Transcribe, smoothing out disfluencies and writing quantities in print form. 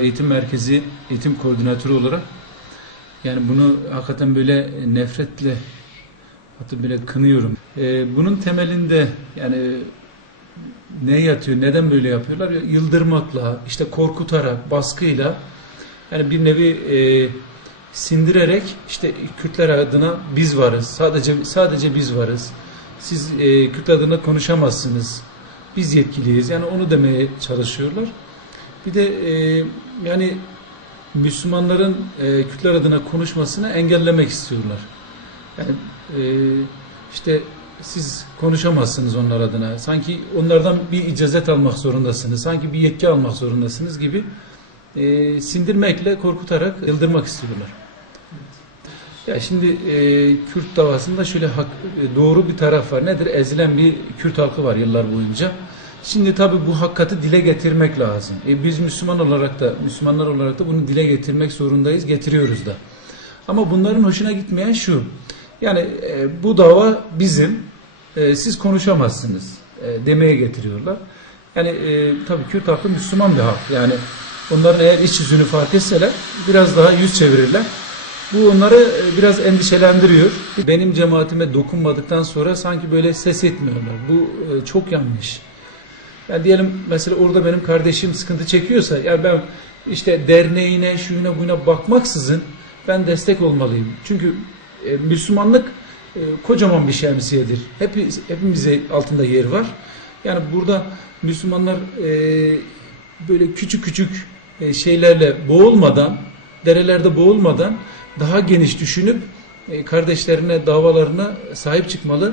Eğitim merkezi, eğitim koordinatörü olarak yani bunu hakikaten böyle nefretle, hatta böyle kınıyorum. Bunun temelinde yani ne yatıyor, neden böyle yapıyorlar? Yıldırmakla, işte korkutarak, baskıyla yani bir nevi sindirerek işte Kürtler adına biz varız, sadece biz varız. Siz Kürtler adına konuşamazsınız. Biz yetkiliyiz. Yani onu demeye çalışıyorlar. Bir de yani Müslümanların Kürtler adına konuşmasını engellemek istiyorlar. Yani işte siz konuşamazsınız onlar adına. Sanki onlardan bir icazet almak zorundasınız. Sanki bir yetki almak zorundasınız gibi sindirmekle, korkutarak yıldırmak istiyorlar. Ya şimdi Kürt davasında şöyle doğru bir taraf var. Nedir? Ezilen bir Kürt halkı var yıllar boyunca. Şimdi tabii bu hakikati dile getirmek lazım. Biz Müslümanlar olarak da bunu dile getirmek zorundayız, getiriyoruz da. Ama bunların hoşuna gitmeyen şu. Yani bu dava bizim, siz konuşamazsınız demeye getiriyorlar. Yani tabii Kürt halkı Müslüman bir halk. Yani onların eğer iç yüzünü fark etseler biraz daha yüz çevirirler. Bu onları biraz endişelendiriyor. Benim cemaatime dokunmadıktan sonra sanki böyle ses etmiyorlar. Bu çok yanlış. Yani diyelim mesela orada benim kardeşim sıkıntı çekiyorsa yani ben işte derneğine, şuyuna buyuna bakmaksızın ben destek olmalıyım. Çünkü Müslümanlık kocaman bir şemsiyedir. Hepimize altında yer var. Yani burada Müslümanlar böyle küçük küçük şeylerle boğulmadan, derelerde boğulmadan daha geniş düşünüp kardeşlerine, davalarına sahip çıkmalı.